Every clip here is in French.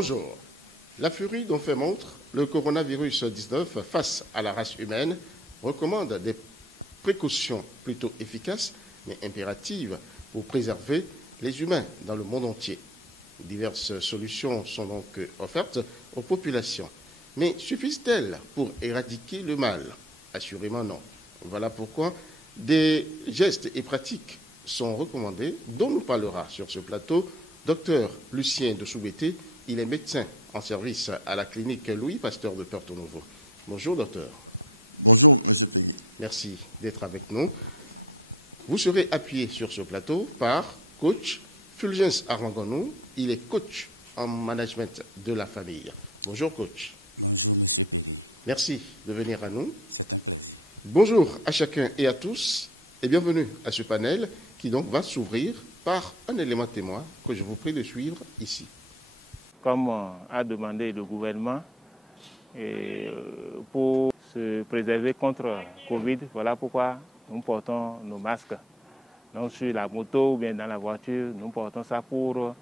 Bonjour. La furie dont fait montre le coronavirus 19 face à la race humaine recommande des précautions plutôt efficaces mais impératives pour préserver les humains dans le monde entier. Diverses solutions sont donc offertes aux populations. Mais suffisent-elles pour éradiquer le mal? Assurément non. Voilà pourquoi des gestes et pratiques sont recommandés, dont nous parlera sur ce plateau Dr Lucien de Soubété. Il est médecin en service à la clinique Louis Pasteur de Porto Novo. Bonjour docteur. Bonjour. Merci d'être avec nous. Vous serez appuyé sur ce plateau par coach Fulgence Armangonou. Il est coach en management de la famille. Bonjour coach. Merci de venir à nous. Bonjour à chacun et à tous et bienvenue à ce panel qui donc va s'ouvrir par un élément témoin que je vous prie de suivre ici. Comme a demandé le gouvernement, pour se préserver contre Covid, voilà pourquoi nous portons nos masques. Donc sur la moto ou bien dans la voiture, nous portons ça pour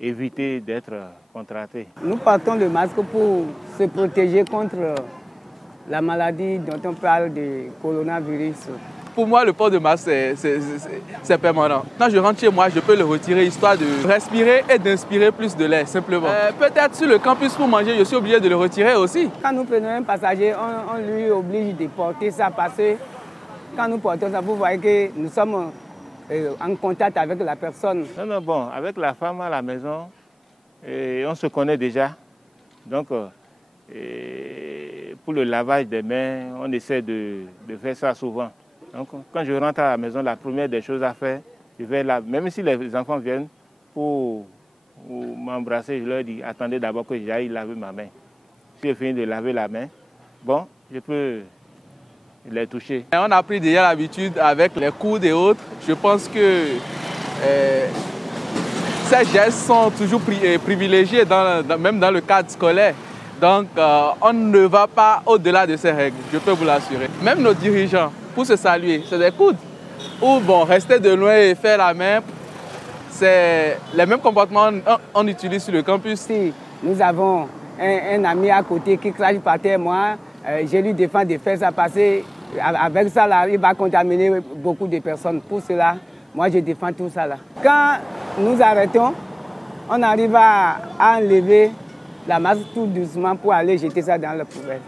éviter d'être contractés. Nous portons le masque pour se protéger contre la maladie dont on parle de coronavirus. Pour moi, le port de masque, c'est permanent. Quand je rentre chez moi, je peux le retirer histoire de respirer et d'inspirer plus de l'air, simplement. Peut-être sur le campus pour manger, je suis obligé de le retirer aussi. Quand nous prenons un passager, on lui oblige de porter ça parce que quand nous portons ça, vous voyez que nous sommes en contact avec la personne. Non, bon, avec la femme à la maison, on se connaît déjà. Donc, pour le lavage des mains, on essaie de faire ça souvent. Donc, quand je rentre à la maison, la première des choses à faire, je vais même si les enfants viennent pour m'embrasser, je leur dis, attendez d'abord que j'aille laver ma main. Si j'ai fini de laver la main, bon, je peux les toucher. On a pris déjà l'habitude avec les coudes et autres. Je pense que ces gestes sont toujours privilégiés, même dans le cadre scolaire. Donc, on ne va pas au-delà de ces règles, je peux vous l'assurer. Même nos dirigeants, pour se saluer, c'est des coudes. Ou bon, rester de loin et faire la main, c'est les mêmes comportements qu'on utilise sur le campus. Si nous avons un ami à côté qui crache par terre, moi, je lui défends de faire ça passer. Avec ça, là, il va contaminer beaucoup de personnes. Pour cela, moi, je défends tout ça. Là. Quand nous arrêtons, on arrive à enlever la masse tout doucement pour aller jeter ça dans la poubelle.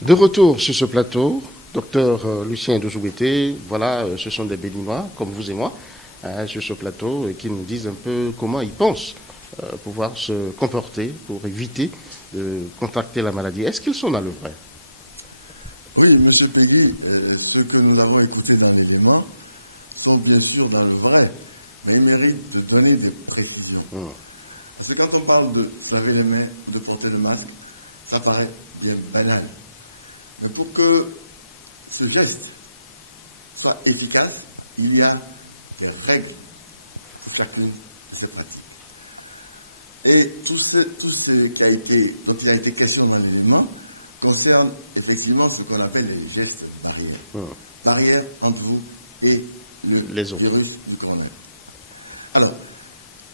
De retour sur ce plateau, docteur Lucien de Soubété, voilà, ce sont des Béninois, comme vous et moi, sur ce plateau, et qui nous disent un peu comment ils pensent pouvoir se comporter pour éviter de contracter la maladie. Est-ce qu'ils sont dans le vrai? Oui, M. Peggy, ce que nous avons écouté dans l'élément sont bien sûr dans le vrai, mais ils méritent de donner des précisions. Parce que quand on parle de laver les mains, de porter le masque, ça paraît bien banal. Mais pour que ce geste soit efficace, il y a des règles pour chacune de ces pratiques. Et tout ce dont il a été question dans l'élément concerne effectivement ce qu'on appelle les gestes barrières. Barrières entre vous et le virus du coronavirus. Alors,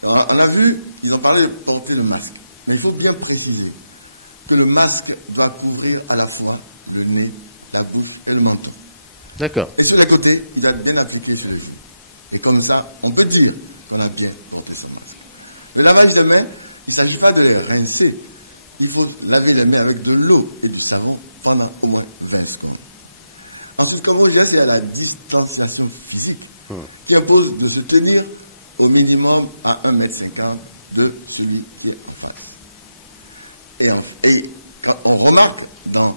on a vu, ils ont parlé de porter le masque. Mais il faut bien préciser que le masque doit couvrir à la fois le nez, la bouche et le menton. D'accord. Et sur les côtés, il doit bien appliquer sur les yeux. Et comme ça, on peut dire qu'on a bien porté ce masque. Le lavage des mains, il ne s'agit pas de les rincer. Il faut laver les mains avec de l'eau et du savon pendant au moins 20 secondes. Ensuite, comme on dit, c'est à la distanciation physique qui impose de se tenir au minimum à 1,50 m de celui qui est en face. Et quand on remarque dans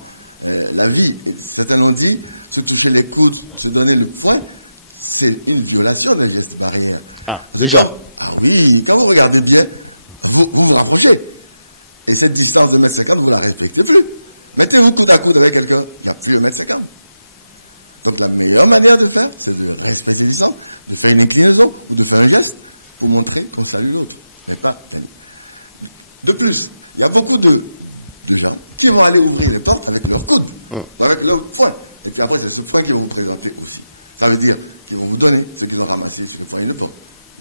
la vie, certains l'ont dit, se toucher les coudes, se donner le poing, c'est une violation des gestes barrières. Ah, déjà. Oui, quand vous regardez bien, vous vous rapprochez. Et cette distance de 1,50 m, vous ne la respectez plus. Mettez-vous coude à coude avec quelqu'un qui a plus de 1,50 m. Donc la meilleure manière de faire, c'est de respecter le sang, de faire une inclinaison, ou de faire un geste, pour montrer qu'on salue l'autre, mais pas de plus, il y a beaucoup de gens qui vont aller ouvrir les portes avec leur coude, avec leur poing, et puis après c'est ce poing qu'ils vont vous présenter aussi. Ça veut dire qu'ils vont vous donner ce qu'ils vont ramasser si vous ferez une porte.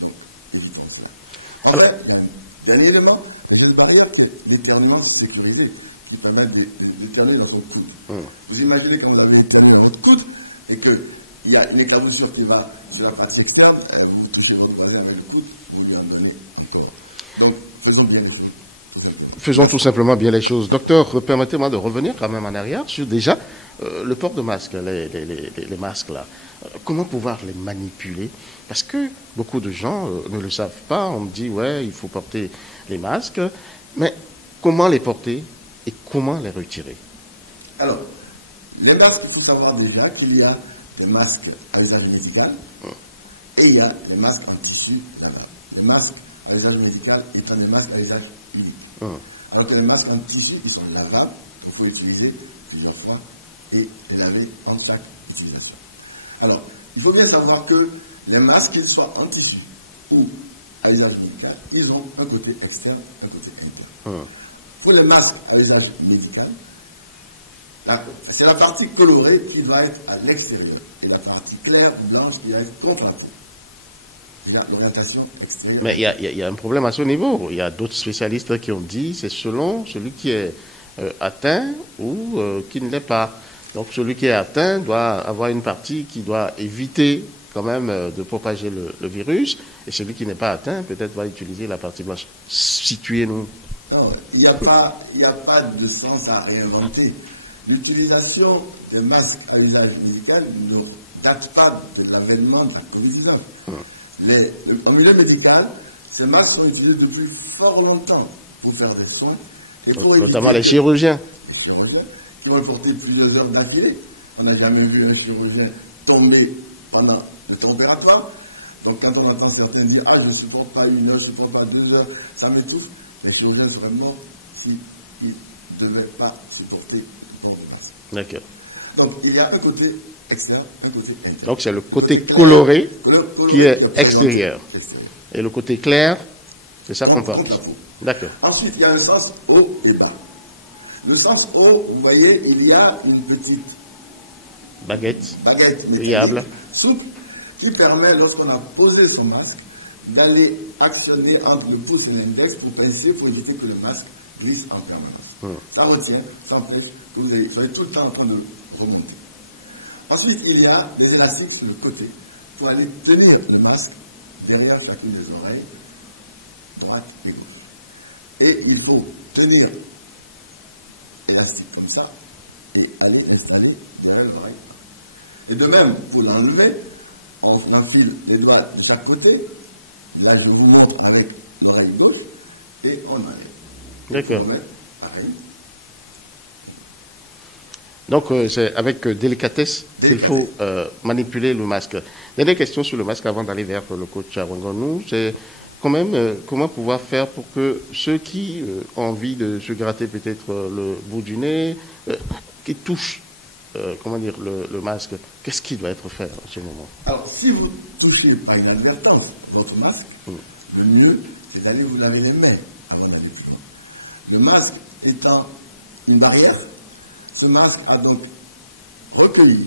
Donc, évitons cela. En fait, dernier élément, les gestes barrières, c'est l'éternuement sécurisé qui permet d'éternuer dans votre coude. Vous imaginez quand vous allez éternuer dans votre coude et qu'il y a une éclaboussure qui va sur la partie externe, vous touchez votre voisin avec le coude, vous lui en donnez encore. Donc, faisons bien les choses. Faisons tout simplement bien les choses. Docteur, permettez-moi de revenir quand même en arrière sur déjà le port de masque, les masques là. Comment pouvoir les manipuler? Parce que beaucoup de gens ne le savent pas. On me dit, ouais, il faut porter les masques. Mais comment les porter et comment les retirer? Alors, les masques, il faut savoir déjà qu'il y a des masques à usage médical et il y a des masques en tissu là-bas. Les masques à usage médical étant des masques à usage unique. Alors que les masques en tissu qui sont lavables, qu'il faut utiliser plusieurs fois et les laver en chaque utilisation. Alors, il faut bien savoir que les masques, qu'ils soient en tissu ou à usage médical, ils ont un côté externe, un côté interne. Pour les masques à usage médical, c'est la partie colorée qui va être à l'extérieur et la partie claire ou blanche qui va être contractée. L'orientation extérieure. Mais il y a un problème à ce niveau. Il y a d'autres spécialistes qui ont dit c'est selon celui qui est atteint ou qui ne l'est pas. Donc celui qui est atteint doit avoir une partie qui doit éviter quand même de propager le virus, et celui qui n'est pas atteint peut-être va utiliser la partie blanche. Situez-nous. Il n'y a pas de sens à réinventer. L'utilisation des masques à usage médical ne date pas de l'avènement de la Covid-19. En milieu médical, ces masques sont utilisés depuis fort longtemps pour faire des soins. Et pour notamment les chirurgiens. Les chirurgiens qui vont porter plusieurs heures d'affilée. On n'a jamais vu un chirurgien tomber pendant le temps opératoire. Donc quand on entend certains dire « Ah, je ne supporte pas 1 heure, je ne supporte pas 2 heures, ça m'étouffe », les chirurgiens seraient morts s'ils ne devaient pas supporter le temps de masque. D'accord. Donc il y a un côté externe, un côté interne. Donc c'est le côté coloré qui est extérieur. Et le côté clair, c'est ça qu'on porte. D'accord. Ensuite, il y a un sens haut et bas. Le sens haut, vous voyez, il y a une petite baguette pliable, souple, qui permet, lorsqu'on a posé son masque, d'aller actionner entre le pouce et l'index pour pincer, pour éviter que le masque glisse en permanence. Ça retient, ça empêche que vous soyez tout le temps en train de remonter. Ensuite, il y a des élastiques sur le côté pour aller tenir le masque derrière chacune des oreilles, droite et gauche. Et il faut tenir élastique comme ça et aller installer derrière l'oreille. Et de même, pour l'enlever, on enfile les doigts de chaque côté, là je vous montre avec l'oreille gauche, et on enlève. D'accord. Donc c'est avec délicatesse qu'il faut manipuler le masque. Dernière question sur le masque avant d'aller vers le coach Awangonou, c'est quand même comment pouvoir faire pour que ceux qui ont envie de se gratter peut-être le bout du nez, qui touchent comment dire, le masque, qu'est-ce qui doit être fait en ce moment? Alors, si vous touchez par inadvertance votre masque, le mieux, c'est d'aller vous laver les mains avant l'investissement. Le masque étant une barrière, ce masque a donc recueilli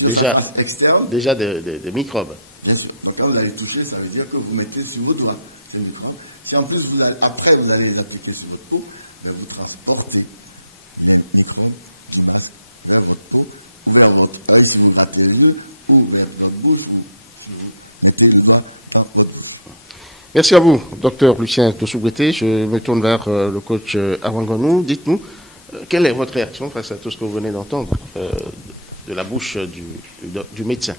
déjà des microbes. Bien sûr. Donc quand vous allez toucher, ça veut dire que vous mettez sur vos doigts ces microbes. Si en plus, après, vous allez les appliquer sur votre peau, ben vous transportez les microbes du masque vers votre peau, ou vers votre œil si vous rappelez l'huile, ou vers votre bouche, ou si vous mettez les doigts dans votre bouche. Merci à vous, docteur Lucien Tossou-Brété. Je me tourne vers le coach Awangonou. Dites-nous, quelle est votre réaction face à tout ce que vous venez d'entendre de la bouche du médecin?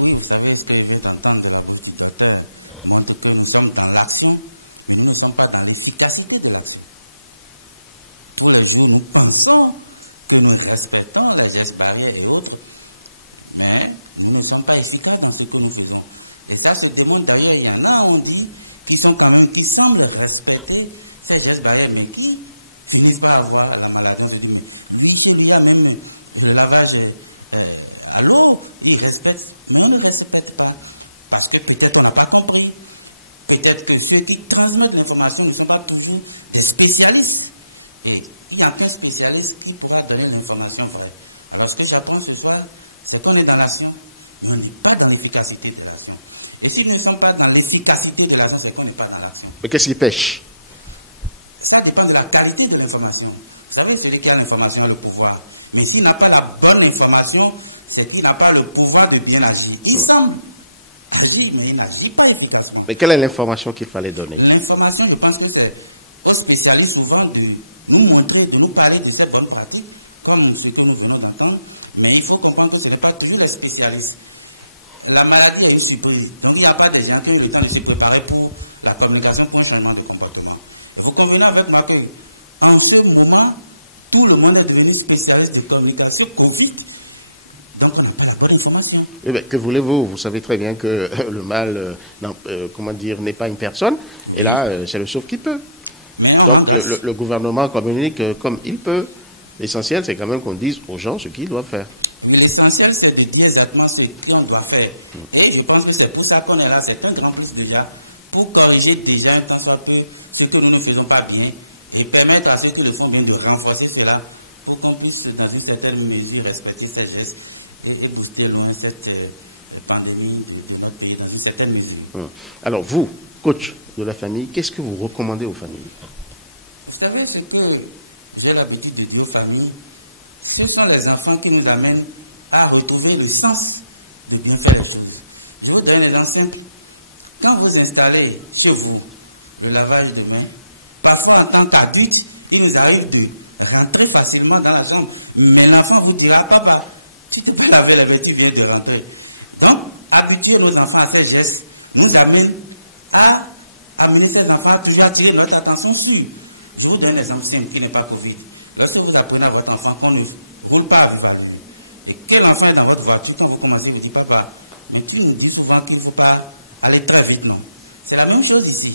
Oui, vous savez, ce que je viens d'entendre du docteur montre que nous sommes dans l'action, mais nous ne sommes pas dans l'efficacité de l'action. Tous les jours, nous pensons que nous respectons les gestes barrières et autres, mais nous ne sommes pas efficaces dans ce que nous faisons. Et ça se démontre d'ailleurs, il y en a, on dit, qui semblent respecter ces gestes barrières, mais qui finissent par avoir la maladie. Lui, même le lavage à l'eau, il respecte, mais on ne respecte pas. Parce que peut-être on n'a pas compris. Peut-être que ceux qui transmettent l'information ne sont pas toujours des spécialistes. Et il n'y a qu'un spécialiste qui pourra donner l'information vraie. Alors ce que j'apprends ce soir, c'est qu'on est dans l'action, mais on n'est pas dans l'efficacité de l'action. Et si nous ne sommes pas dans l'efficacité de l'action, c'est qu'on n'est pas dans l'action. Mais qu'est-ce qui pêche? Ça dépend de la qualité de l'information. Vous savez, celui qui a l'information a le pouvoir. Mais s'il n'a pas la bonne information, c'est qu'il n'a pas le pouvoir de bien agir. Il semble agir, mais il n'agit pas efficacement. Mais quelle est l'information qu'il fallait donner? L'information, je pense que c'est aux spécialistes souvent de nous montrer, de nous parler de cette bonne pratique, comme ce que nous venons d'entendre. Mais il faut comprendre que ce n'est pas toujours les spécialistes. La maladie est une surprise. Donc il n'y a pas des gens qui ont le temps de se préparer pour la communication, pour un changement de comportement. Vous convenez avec moi qu'en ce moment, tout le monde est devenu spécialiste de communication Covid. Donc on n'a pas la bonne information. Eh bien, que voulez-vous? Vous savez très bien que le mal, comment dire, n'est pas une personne. Et là, c'est le sauf qui peut. Non, donc le gouvernement communique comme il peut. L'essentiel, c'est quand même qu'on dise aux gens ce qu'ils doivent faire. L'essentiel, c'est de dire exactement ce qu'on doit faire. Et je pense que c'est pour ça qu'on est là. C'est un grand plus déjà pour corriger déjà un temps soit peu ce que nous ne faisons pas bien et permettre à ceux qui le font bien de renforcer cela pour qu'on puisse, dans une certaine mesure, respecter ces gestes et booster loin cette pandémie de notre pays, dans une certaine mesure. Alors, vous, coach de la famille, qu'est-ce que vous recommandez aux familles? Vous savez ce que j'ai l'habitude de dire aux familles, ce sont les enfants qui nous amènent à retrouver le sens de bien faire les choses. Je vous donne un exemple. Quand vous installez chez vous le lavage de mains, parfois en tant qu'adulte, il nous arrive de rentrer facilement dans la chambre, mais l'enfant vous dira, papa, si tu peux laver la main, tu viens de rentrer. Donc, habituer nos enfants à faire gestes nous amène à amener ces enfants à toujours attirer notre attention sur. Je vous donne un exemple simple qui n'est pas Covid. Lorsque vous apprenez à votre enfant qu'on ne roule pas avec voiture, et quel enfant est dans votre voiture, quand vous commencez à lui dire, papa, mais qui nous dit souvent qu'il ne faut pas aller très vite, non. C'est la même chose ici.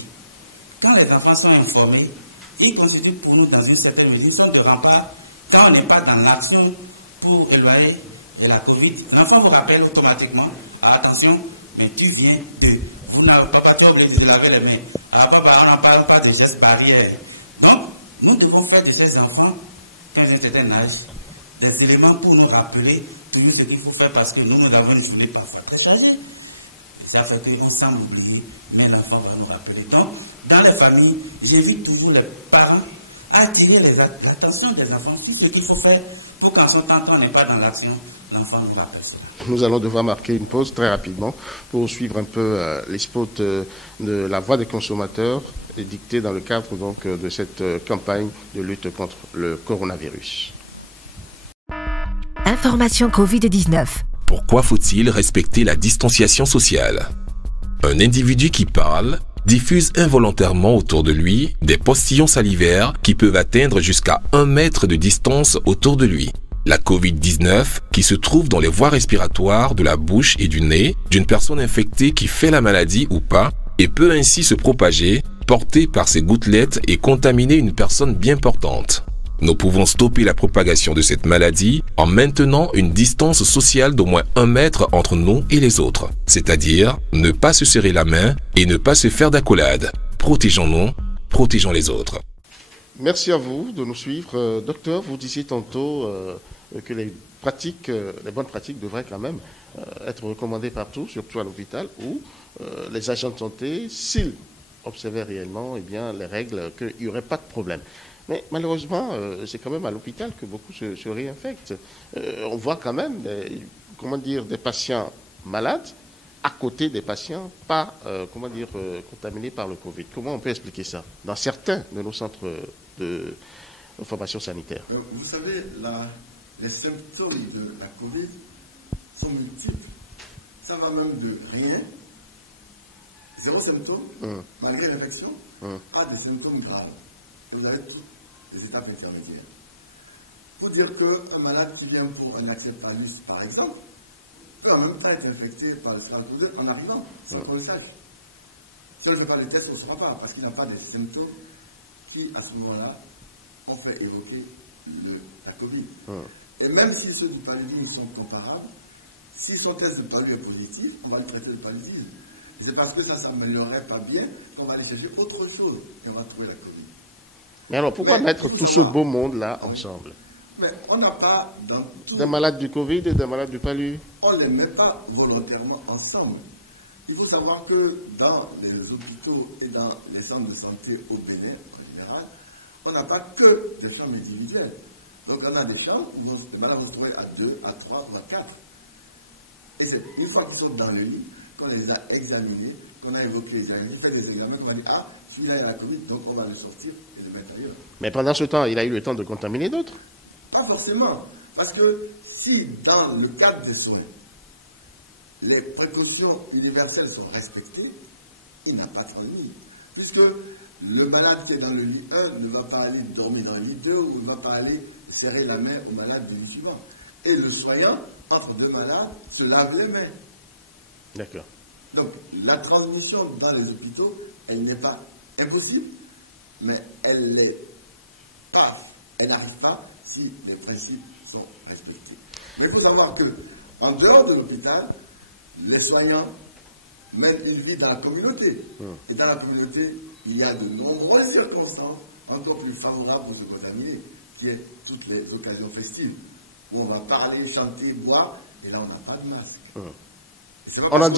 Quand les enfants sont informés, ils constituent pour nous, dans une certaine mesure, une sorte de rempart quand on n'est pas dans l'action pour éloigner la Covid. L'enfant vous rappelle automatiquement, attention, mais tu viens de. Vous n'avez pas obligé de laver les mains. Alors, papa, on n'en parle pas de gestes barrières. Donc, nous devons faire de ces enfants, quand ils ont un certain âge, des éléments pour nous rappeler toujours ce qu'il faut faire parce que nous avons une journée parfois très chargée. Ça fait qu'on semble oublier, mais l'enfant va nous rappeler. Donc, dans les familles, j'invite toujours les parents à attirer l'attention des enfants sur ce qu'il faut faire pour qu'en son temps, on n'est pas dans l'action, l'enfant nous rappelle ça. Nous allons devoir marquer une pause très rapidement pour suivre un peu les spots de la voix des consommateurs dictés dans le cadre donc, de cette campagne de lutte contre le coronavirus. Information Covid-19. Pourquoi faut-il respecter la distanciation sociale? Un individu qui parle diffuse involontairement autour de lui des postillons salivaires qui peuvent atteindre jusqu'à 1 mètre de distance autour de lui. La Covid-19, qui se trouve dans les voies respiratoires de la bouche et du nez d'une personne infectée qui fait la maladie ou pas, et peut ainsi se propager, porter par ces gouttelettes et contaminer une personne bien portante. Nous pouvons stopper la propagation de cette maladie en maintenant une distance sociale d'au moins 1 mètre entre nous et les autres, c'est-à-dire ne pas se serrer la main et ne pas se faire d'accolade. Protégeons-nous, protégeons les autres. Merci à vous de nous suivre. Docteur, vous disiez tantôt que les bonnes pratiques devraient quand même être recommandées partout, surtout à l'hôpital, où les agents de santé, s'ils observaient réellement les règles, qu'il n'y aurait pas de problème. Mais malheureusement, c'est quand même à l'hôpital que beaucoup se réinfectent. On voit quand même des patients malades à côté des patients pas contaminés par le Covid. Comment on peut expliquer ça dans certains de nos centres de formation sanitaire? Vous savez, les symptômes de la Covid sont multiples. Ça va même de rien, 0 symptômes, malgré l'infection, pas de symptômes graves. Vous avez tous les étapes intermédiaires. Pour dire qu'un malade qui vient pour un accès palis, par exemple, peut en même temps être infecté par le SARS-CoV en arrivant, sans qu'on le sache. Si on ne fait pas le test, on ne saura pas, parce qu'il n'a pas de symptômes qui, à ce moment-là, ont fait évoquer la Covid. Et même si ceux du paludisme sont comparables, si son test de palu est positif, on va le traiter de paludisme. Et c'est parce que ça ne s'améliorerait pas bien qu'on va aller chercher autre chose et on va trouver la Covid. Mais alors, pourquoi mettre tout ce beau monde-là ensemble? Mais on n'a pas dans tout... Des malades du Covid et des malades du palu? On ne les met pas volontairement ensemble. Il faut savoir que dans les hôpitaux et dans les centres de santé au Bénin, en général, on n'a pas que des chambres individuelles. Donc on a des chambres où les malades vont se trouver à 2, à 3 ou à 4. Et c'est une fois qu'ils sont dans le lit, qu'on les a examinés, qu'on a évoqué les examens, fait des examens, qu'on va dire, ah, celui-là il a la Covid, donc on va le sortir et le mettre ailleurs. Mais pendant ce temps, il a eu le temps de contaminer d'autres? Pas forcément. Parce que si dans le cadre des soins, les précautions universelles sont respectées, il n'a pas transmis. Puisque le malade qui est dans le lit 1 ne va pas aller dormir dans le lit 2 ou ne va pas aller serrer la main au malade du lit suivant. Et le soignant, entre deux malades, se lave les mains. D'accord. Donc, la transmission dans les hôpitaux, elle n'est pas impossible, mais elle n'arrive pas si les principes sont respectés. Mais il faut savoir que, en dehors de l'hôpital, les soignants mènent une vie dans la communauté. Et dans la communauté, il y a de nombreuses circonstances encore plus favorables pour se contaminer, qui est toutes les occasions festives, où on va parler, chanter, boire, et là on n'a pas de masque. On a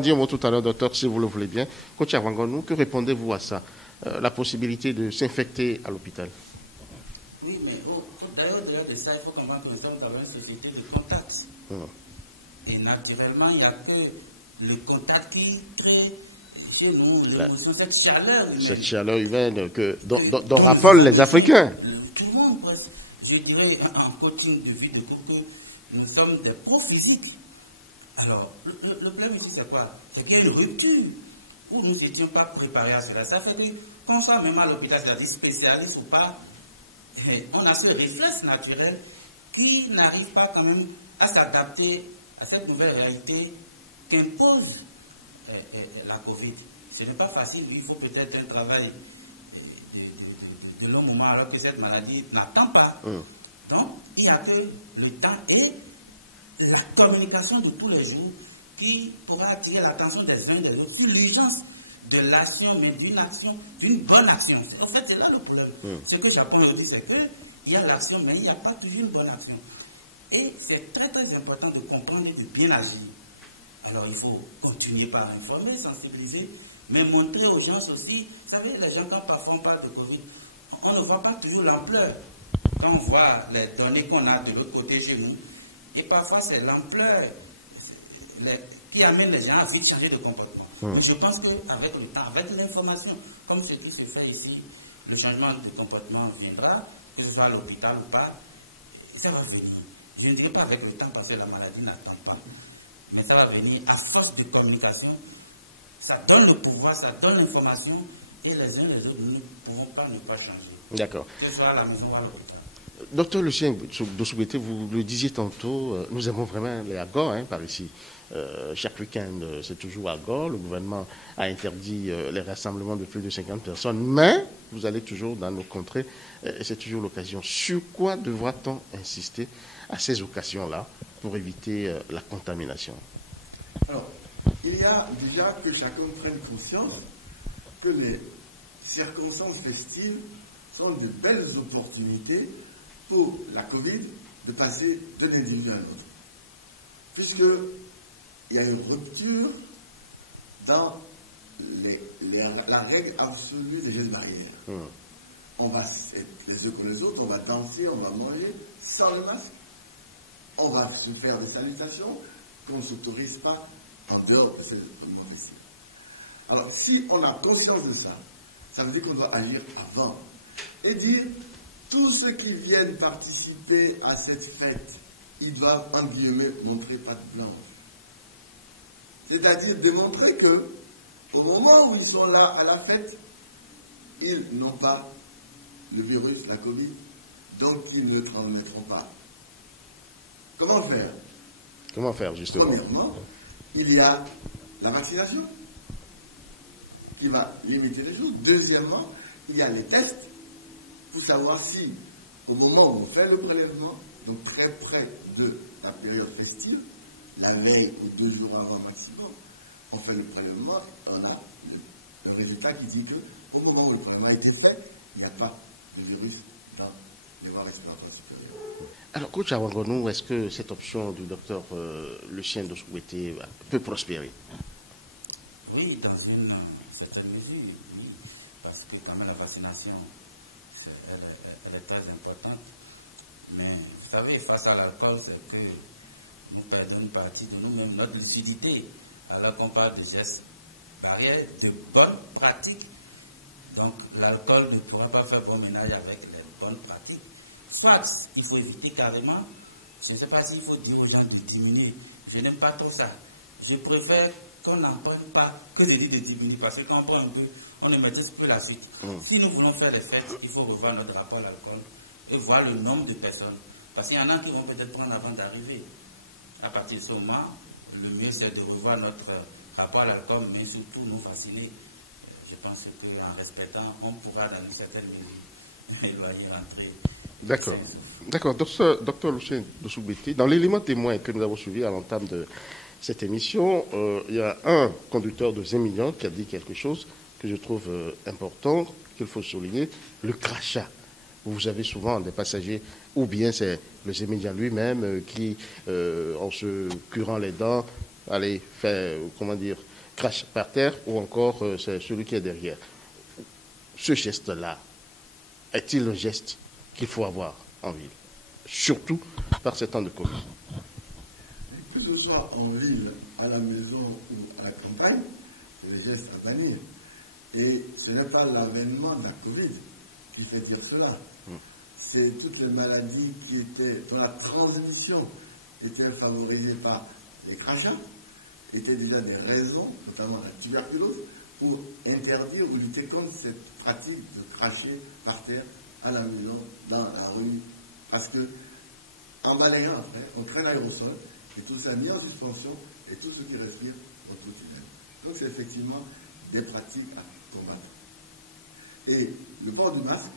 dit un mot tout à l'heure, docteur, si vous le voulez bien. Coach Wangonou, que répondez-vous à ça? La possibilité de s'infecter à l'hôpital? Oui, mais d'ailleurs, de ça, il faut comprendre que nous sommes dans une société de contact. Et naturellement, il n'y a que le contact qui crée chez nous cette chaleur humaine. Cette chaleur humaine dont raffolent les Africains. Tout le monde, je dirais, en coaching de vie de couple, nous sommes des pros physiques. Alors, le problème ici, c'est quoi? C'est qu'il y a une rupture où nous n'étions pas préparés à cela. Ça fait que, qu'on soit même à l'hôpital, c'est-à-dire spécialiste ou pas, on a ce réflexe naturel qui n'arrive pas quand même à s'adapter à cette nouvelle réalité qu'impose la Covid. Ce n'est pas facile, il faut peut-être un travail de long moment alors que cette maladie n'attend pas. Donc, il n'y a que le temps et la communication de tous les jours qui pourra attirer l'attention des uns et des autres sur l'urgence de l'action, mais d'une action, d'une bonne action. En fait, c'est là le problème. Ce que Japon dit, c'est qu'il y a l'action, mais il n'y a pas toujours une bonne action. Et c'est très très important de comprendre et de bien agir. Alors il faut continuer par informer, sensibiliser, mais montrer aux gens aussi, vous savez, les gens quand parfois on parle de Covid, on ne voit pas toujours l'ampleur. Quand on voit les données qu'on a de l'autre côté chez nous, et parfois c'est l'ampleur qui amène les gens à vite changer de comportement. Mais je pense qu'avec le temps, avec l'information, comme c'est tout se fait ici, le changement de comportement viendra, que ce soit à l'hôpital ou pas, ça va venir. Je ne dirais pas avec le temps parce que la maladie n'attend pas, mais ça va venir à force de communication. Ça donne le pouvoir, ça donne l'information, et les uns les autres ne pourront pas ne pas changer. D'accord. Que ce soit à la maison ou à l'hôpital. Docteur Lucien Dosouguete, vous le disiez tantôt, nous aimons vraiment les Agor par ici. Chaque week-end, c'est toujours Agor. Le gouvernement a interdit les rassemblements de plus de 50 personnes, mais vous allez toujours dans nos contrées, et c'est toujours l'occasion. Sur quoi devra-t-on insister à ces occasions-là pour éviter la contamination? Alors, il y a déjà que chacun prenne conscience que les circonstances festives sont de belles opportunités pour la Covid de passer d'un individu à l'autre. Puisqu'il y a une rupture dans la règle absolue des gestes barrières. On va être les uns comme les autres, on va danser, on va manger sans le masque. On va se faire des salutations qu'on ne s'autorise pas en dehors de ce moment festif. Alors, si on a conscience de ça, ça veut dire qu'on doit agir avant et dire tous ceux qui viennent participer à cette fête, ils doivent, entre guillemets, montrer patte blanche. C'est-à-dire démontrer que, au moment où ils sont là à la fête, ils n'ont pas le virus, la Covid, donc ils ne transmettront pas. Comment faire? Comment faire, justement? Premièrement, il y a la vaccination qui va limiter les jours. Deuxièmement, il y a les tests pour savoir si, au moment où on fait le prélèvement, donc très près de la période festive, la veille ou 2 jours avant maximum, on fait le prélèvement, on a le résultat qui dit qu'au moment où le prélèvement a été fait, il n'y a pas de virus dans les voies respiratoires supérieures. Alors, coach Wangonou, est-ce que cette option du docteur Lucien Dosouguete peut prospérer? Oui, dans une certaine mesure, oui, parce que quand même la vaccination, elle est très importante. Mais vous savez, face à l'alcool, c'est que nous perdons une partie de nous-mêmes, notre lucidité, alors qu'on parle de gestes barrières, de bonnes pratiques. Donc l'alcool ne pourra pas faire bon ménage avec les bonnes pratiques. Soit il faut éviter carrément, je ne sais pas s'il faut dire aux gens de diminuer, je n'aime pas trop ça. Je préfère qu'on n'en prenne pas, que je dis de diminuer, parce que quand on prend un peu, on ne maîtrise plus la suite. Si nous voulons faire des fêtes, il faut revoir notre rapport à l'alcool et voir le nombre de personnes. Parce qu'il y en a qui vont peut-être prendre avant d'arriver. À partir de ce moment, le mieux c'est de revoir notre rapport à l'alcool, mais surtout nous vacciner. Je pense qu'en respectant, on pourra dans une certaine mesure éloigner l'entrée. D'accord. D'accord. Docteur Lucien Dossoubété, dans l'élément témoin que nous avons suivi à l'entame de cette émission, il y a un conducteur de Zémilian qui a dit quelque chose que je trouve important, qu'il faut souligner, le crachat. Vous avez souvent des passagers, ou bien c'est le Zémilian lui-même qui, en se curant les dents, allez faire, comment dire, crache par terre, ou encore c'est celui qui est derrière. Ce geste-là, est-il un geste qu'il faut avoir en ville, surtout par ces temps de Covid? Que ce soit en ville, à la maison ou à la campagne, c'est des gestes à bannir. Et ce n'est pas l'avènement de la Covid qui fait dire cela. C'est toutes les maladies qui étaient, dont la transmission était favorisée par les crachats, étaient déjà des raisons, notamment la tuberculose, pour interdire ou lutter contre cette pratique de cracher par terre à la maison, dans la rue. Parce que, en balayant après, on crée l'aérosol, et tout ça mis en suspension, et tout ce qui respire dans tout tunnel. Donc c'est effectivement des pratiques à combattre. Et le port du masque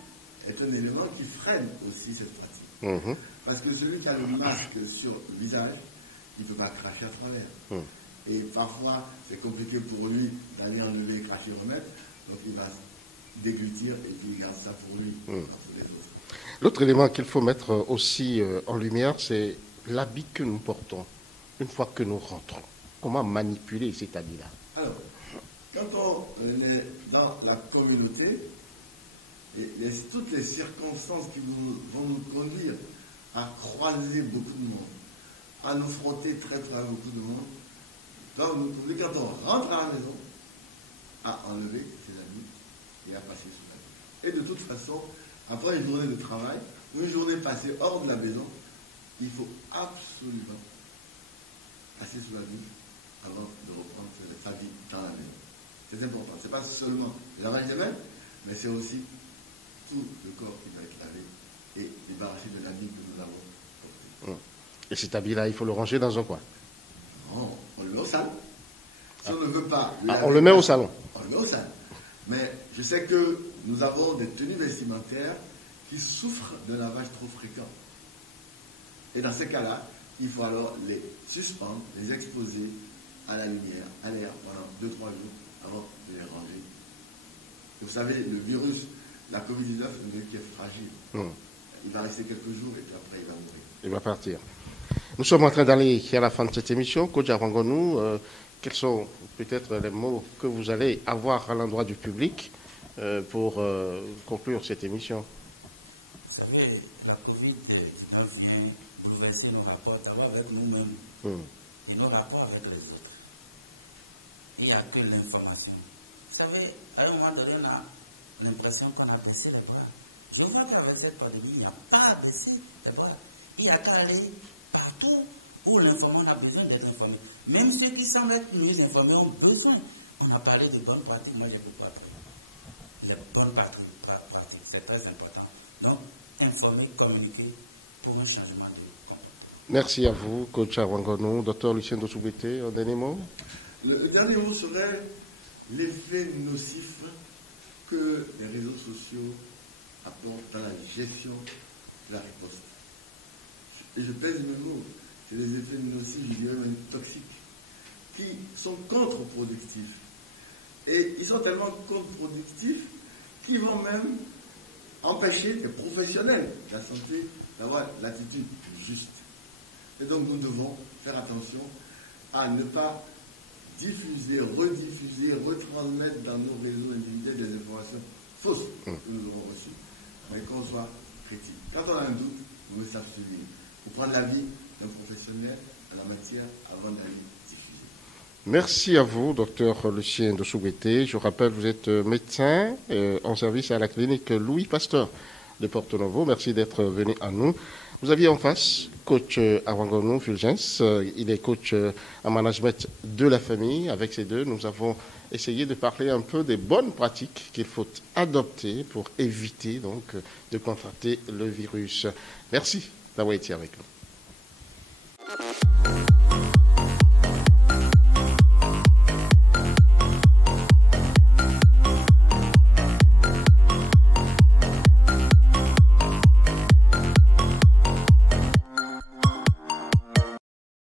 est un élément qui freine aussi cette pratique. Parce que celui qui a le masque sur le visage, il ne peut pas cracher à travers. Et parfois, c'est compliqué pour lui d'aller enlever, cracher, remettre. Donc il va déglutir et puis il garde ça pour lui, pas pour les autres. L'autre élément qu'il faut mettre aussi en lumière, c'est l'habit que nous portons une fois que nous rentrons. Comment manipuler cet habit-là? Alors, quand on est dans la communauté, et toutes les circonstances qui vont nous conduire à croiser beaucoup de monde, à nous frotter très très à beaucoup de monde, donc nous pouvons, quand on rentre à la maison, à enlever ses habits et à passer sous la douche. Et de toute façon, après une journée de travail, ou une journée passée hors de la maison, il faut absolument passer sous la douche avant de reprendre sa vie dans la maison. C'est important. Ce n'est pas seulement le lavage des mains, mais c'est aussi tout le corps qui va être lavé et débarrasser de l'habit que nous avons porté. Et cet habit-là, il faut le ranger dans un coin? Non, on le met au salon. Si on ne veut pas... on le met au salon? On le met au salon. Mais je sais que nous avons des tenues vestimentaires qui souffrent d'un lavage trop fréquent. Et dans ces cas-là, il faut alors les suspendre, les exposer à la lumière, à l'air pendant 2-3 jours avant de les ranger. Et vous savez, le virus, la Covid-19, c'est un virus qui est fragile. Il va rester quelques jours et puis après il va mourir. Il va partir. Nous sommes en train d'aller à la fin de cette émission. Coach Arangonou, quels sont peut-être les mots que vous allez avoir à l'endroit du public pour conclure cette émission? Vous savez, la Covid-19 vient bouleverser nos rapports d'abord avec nous-mêmes et nos rapports avec les autres. Il n'y a que l'information. Vous savez, à un moment donné, on a l'impression qu'on a baissé les bras. Je vois qu'avec cette pandémie, il n'y a pas baissé les bras. Il y a qu'à aller partout où l'informé a besoin d'être informé. Même ceux qui semblent être mieux informés ont besoin. On a parlé de bonnes pratiques, moi j'ai beaucoup appris. Les bonnes pratiques, c'est très important. Donc, informer, communiquer pour un changement de comportement. Merci à vous, coach Arangonou. Docteur Lucien Dossoubété, un dernier mot? Le dernier mot serait l'effet nocif que les réseaux sociaux apportent dans la gestion de la riposte. Et je pèse mes mots, c'est des effets nocifs, je dirais même toxiques, qui sont contre-productifs. Et ils sont tellement contre-productifs qu'ils vont même empêcher les professionnels de la santé d'avoir l'attitude juste. Et donc nous devons faire attention à ne pas diffuser, rediffuser, retransmettre dans nos réseaux individuels des informations fausses que nous aurons reçues, mais qu'on soit critique. Quand on a un doute, on veut s'abstenir. Il faut prendre l'avis d'un professionnel en la matière avant d'aller diffuser. Merci à vous, docteur Lucien Dossou-Guetté. Je rappelle, vous êtes médecin en service à la clinique Louis Pasteur de Porto-Novo. Merci d'être venu à nous. Vous aviez en face coach Awangono Fulgence. Il est coach en management de la famille. Avec ces deux, nous avons essayé de parler un peu des bonnes pratiques qu'il faut adopter pour éviter donc de contracter le virus. Merci d'avoir été avec nous.